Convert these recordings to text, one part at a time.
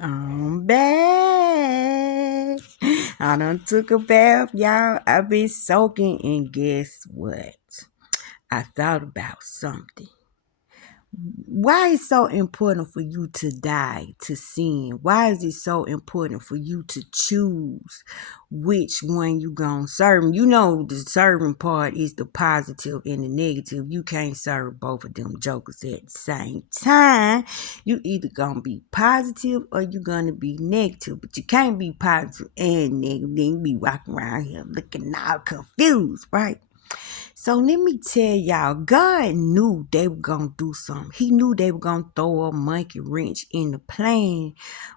I'm back. I done took a bath, y'all. I've been soaking, and guess what? I thought about something. Why is it so important for you to die to sin? Why is it so important for you to choose which one you gonna serve? You know the serving part is the positive and the negative. You can't serve both of them jokers at the same time. You either gonna be positive or you gonna be negative. But you can't be positive and negative. Then you be walking around here looking all confused, right? So let me tell y'all, God knew they were going to do something. He knew they were going to throw a monkey wrench in the plan,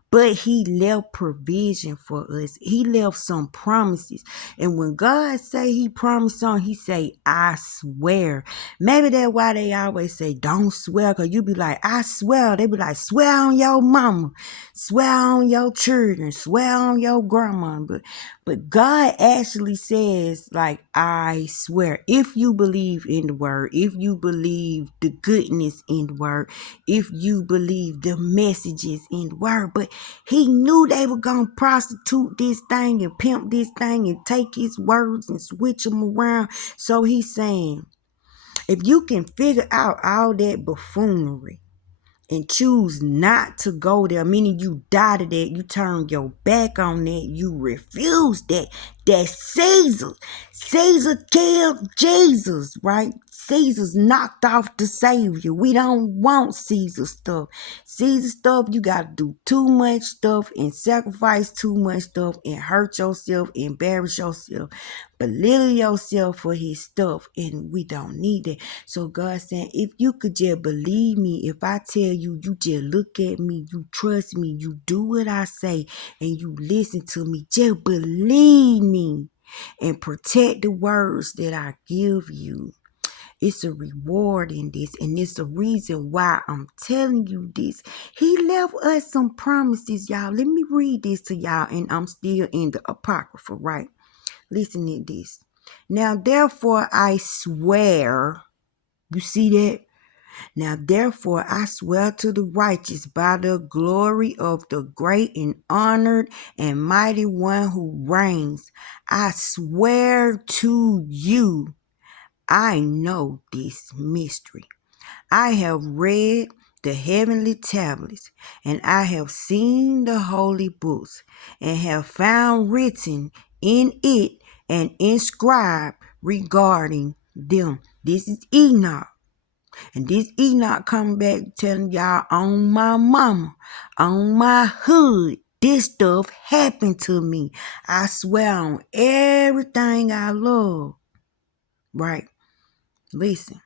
but he left provision for us. He left some promises. And when God say he promised something, he say, I swear. Maybe that's why they always say, don't swear. Because you be like, I swear. They be like, swear on your mama. Swear on your children. Swear on your grandma. But God actually says, like, I swear. If you believe in the word, if you believe the goodness in the word, if you believe the messages in the word, but he knew they were going to prostitute this thing and pimp this thing and take his words and switch them around. So he's saying, if you can figure out all that buffoonery and choose not to go there, meaning you die to that, you turn your back on that, you refuse that. That's Caesar. Caesar killed Jesus, right? Caesar's knocked off the Savior. We don't want Caesar stuff. Caesar stuff, you got to do too much stuff and sacrifice too much stuff and hurt yourself, embarrass yourself, belittle yourself for his stuff, and we don't need that. So God saying, if you could just believe me, if I tell you, you just look at me, you trust me, you do what I say, and you listen to me, just believe me and protect the words that I give you. It's a reward in this, and it's a reason why I'm telling you this. He left us some promises, y'all. Let me read this to y'all, and I'm still in the Apocrypha, right? Listen to this. Now, therefore, I swear, you see that? Now, therefore, I swear to the righteous by the glory of the great and honored and mighty one who reigns. I swear to you, I know this mystery. I have read the heavenly tablets, and I have seen the holy books, and have found written in it and inscribed regarding them. This is Enoch. And this Enoch coming back telling y'all on my mama, on my hood, this stuff happened to me. I swear on everything I love. Right? Listen.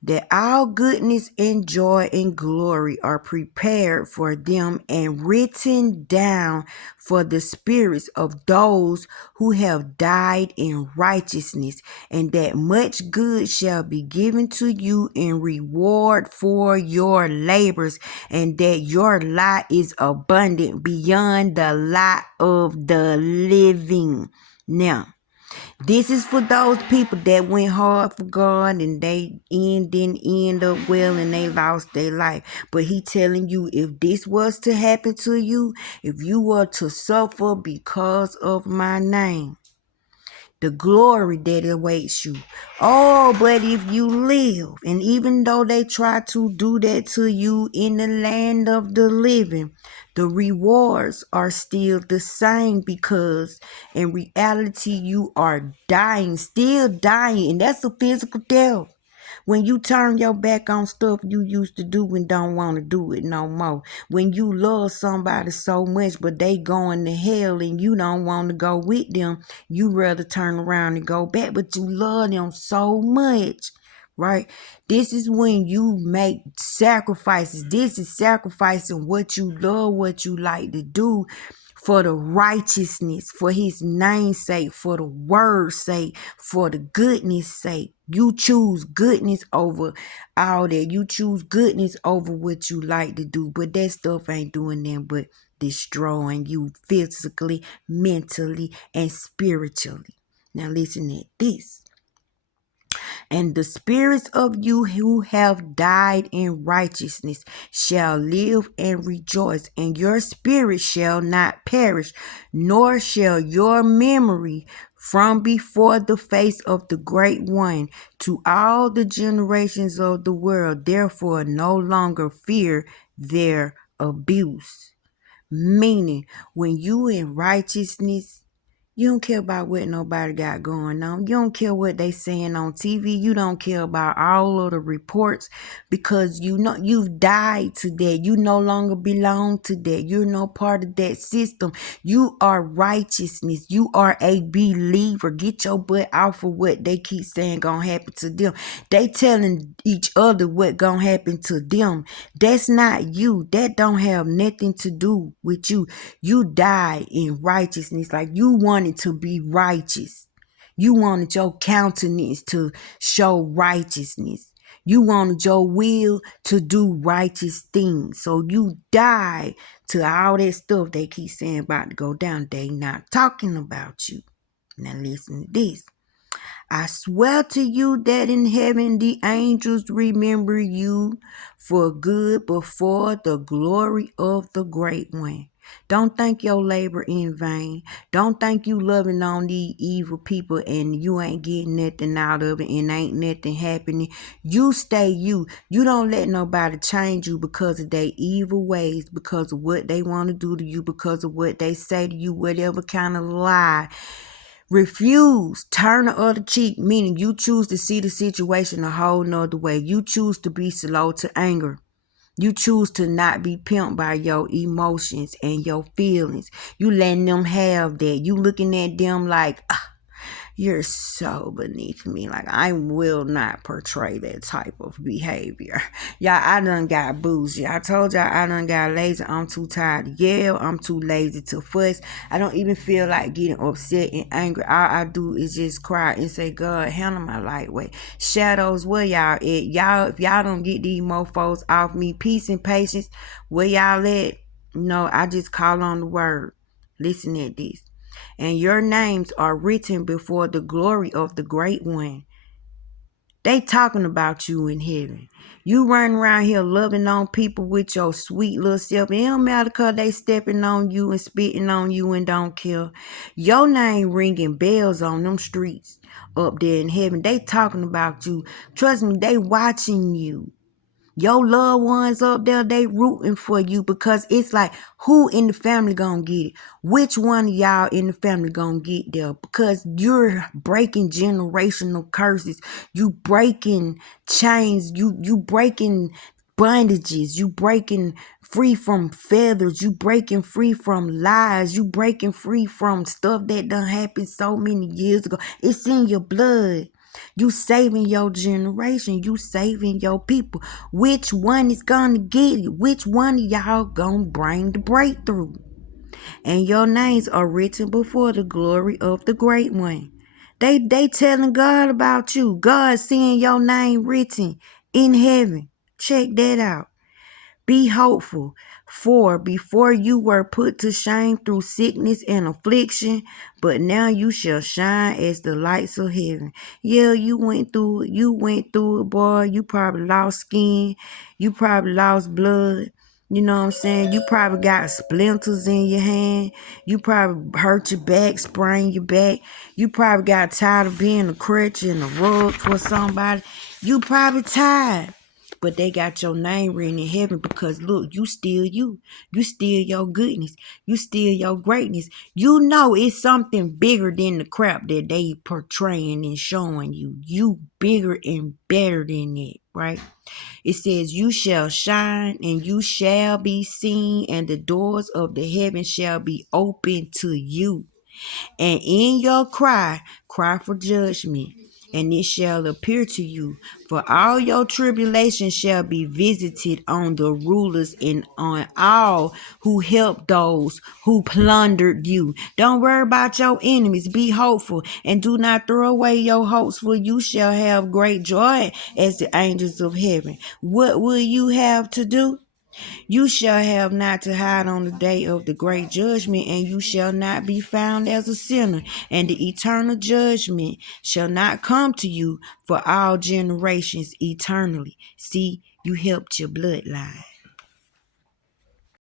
That all goodness and joy and glory are prepared for them and written down for the spirits of those who have died in righteousness, and that much good shall be given to you in reward for your labors, and that your lot is abundant beyond the lot of the living. Now, this is for those people that went hard for God and they didn't end up well and they lost their life. But he telling you, if this was to happen to you, if you were to suffer because of my name, the glory that awaits you. Oh, but if you live, and even though they try to do that to you in the land of the living, the rewards are still the same, because in reality you are dying, still dying, and that's a physical death. When you turn your back on stuff you used to do and don't want to do it no more. When you love somebody so much but they going to hell and you don't want to go with them, you rather turn around and go back, but you love them so much. Right? This is when you make sacrifices. This is sacrificing what you love, what you like to do, for the righteousness, for his name's sake, for the word's sake, for the goodness sake. You choose goodness over all that. You choose goodness over what you like to do. But that stuff ain't doing nothing but destroying you physically, mentally, and spiritually. Now listen at this. And the spirits of you who have died in righteousness shall live and rejoice, and your spirit shall not perish, nor shall your memory from before the face of the great one to all the generations of the world. Therefore, no longer fear their abuse. Meaning, when you in righteousness, you don't care about what nobody got going on. You don't care what they saying on TV. You don't care about all of the reports, because you know you've died to that. You no longer belong to that. You're no part of that system. You are righteousness. You are a believer. Get your butt off of what they keep saying gonna happen to them. They telling each other what gonna happen to them. That's not you. That don't have nothing to do with you. You died in righteousness. Like, you wanted to be righteous. You wanted your countenance to show righteousness. You wanted your will to do righteous things. So you died to all that stuff they keep saying about to go down. They not talking about you. Now listen to this. I swear to you that in heaven the angels remember you for good before the glory of the great one. Don't think your labor in vain. Don't think you loving on these evil people and you ain't getting nothing out of it and ain't nothing happening. You stay you. You don't let nobody change you because of their evil ways, because of what they want to do to you, because of what they say to you, whatever kind of lie. Refuse, turn the other cheek, meaning you choose to see the situation a whole nother way. You choose to be slow to anger. You choose to not be pimped by your emotions and your feelings. You letting them have that. You looking at them like, you're so beneath me. Like, I will not portray that type of behavior. Y'all, I done got bougie. I told y'all I done got lazy. I'm too tired to yell. I'm too lazy to fuss. I don't even feel like getting upset and angry. All I do is just cry and say, God, handle my lightweight. Shadows, where y'all at? Y'all, if y'all don't get these mofos off me, peace and patience, where y'all at? No, I just call on the word. Listen at this. And your names are written before the glory of the great one. They talking about you in heaven. You running around here loving on people with your sweet little self. It don't matter because they stepping on you and spitting on you and don't care. Your name ringing bells on them streets up there in heaven. They talking about you. Trust me, they watching you. Your loved ones up there, they rooting for you, because it's like, who in the family gonna get it? Which one of y'all in the family gonna get there? Because you're breaking generational curses. You breaking chains. You breaking bondages. You breaking free from feathers. You breaking free from lies. You breaking free from stuff that done happened so many years ago. It's in your blood. You saving your generation. You saving your people. Which one is gonna get it? Which one of y'all gonna bring the breakthrough? And your names are written before the glory of the great one. They telling God about you. God seeing your name written in heaven. Check that out. Be hopeful, for before you were put to shame through sickness and affliction, but now you shall shine as the lights of heaven. Yeah, you went through it. You went through it, boy. You probably lost skin. You probably lost blood. You know what I'm saying? You probably got splinters in your hand. You probably hurt your back, sprained your back. You probably got tired of being a crutch and a rug for somebody. You probably tired. But they got your name written in heaven, because look, you still you. You still your goodness. You still your greatness. You know it's something bigger than the crap that they portraying and showing you. You bigger and better than it, right? It says, you shall shine and you shall be seen, and the doors of the heaven shall be open to you. And in your cry for judgment, and it shall appear to you. For all your tribulation shall be visited on the rulers and on all who help those who plundered you. Don't worry about your enemies. Be hopeful and do not throw away your hopes, for you shall have great joy as the angels of heaven. What will you have to do? You shall have not to hide on the day of the great judgment, and you shall not be found as a sinner, and the eternal judgment shall not come to you for all generations eternally. See, you helped your bloodline.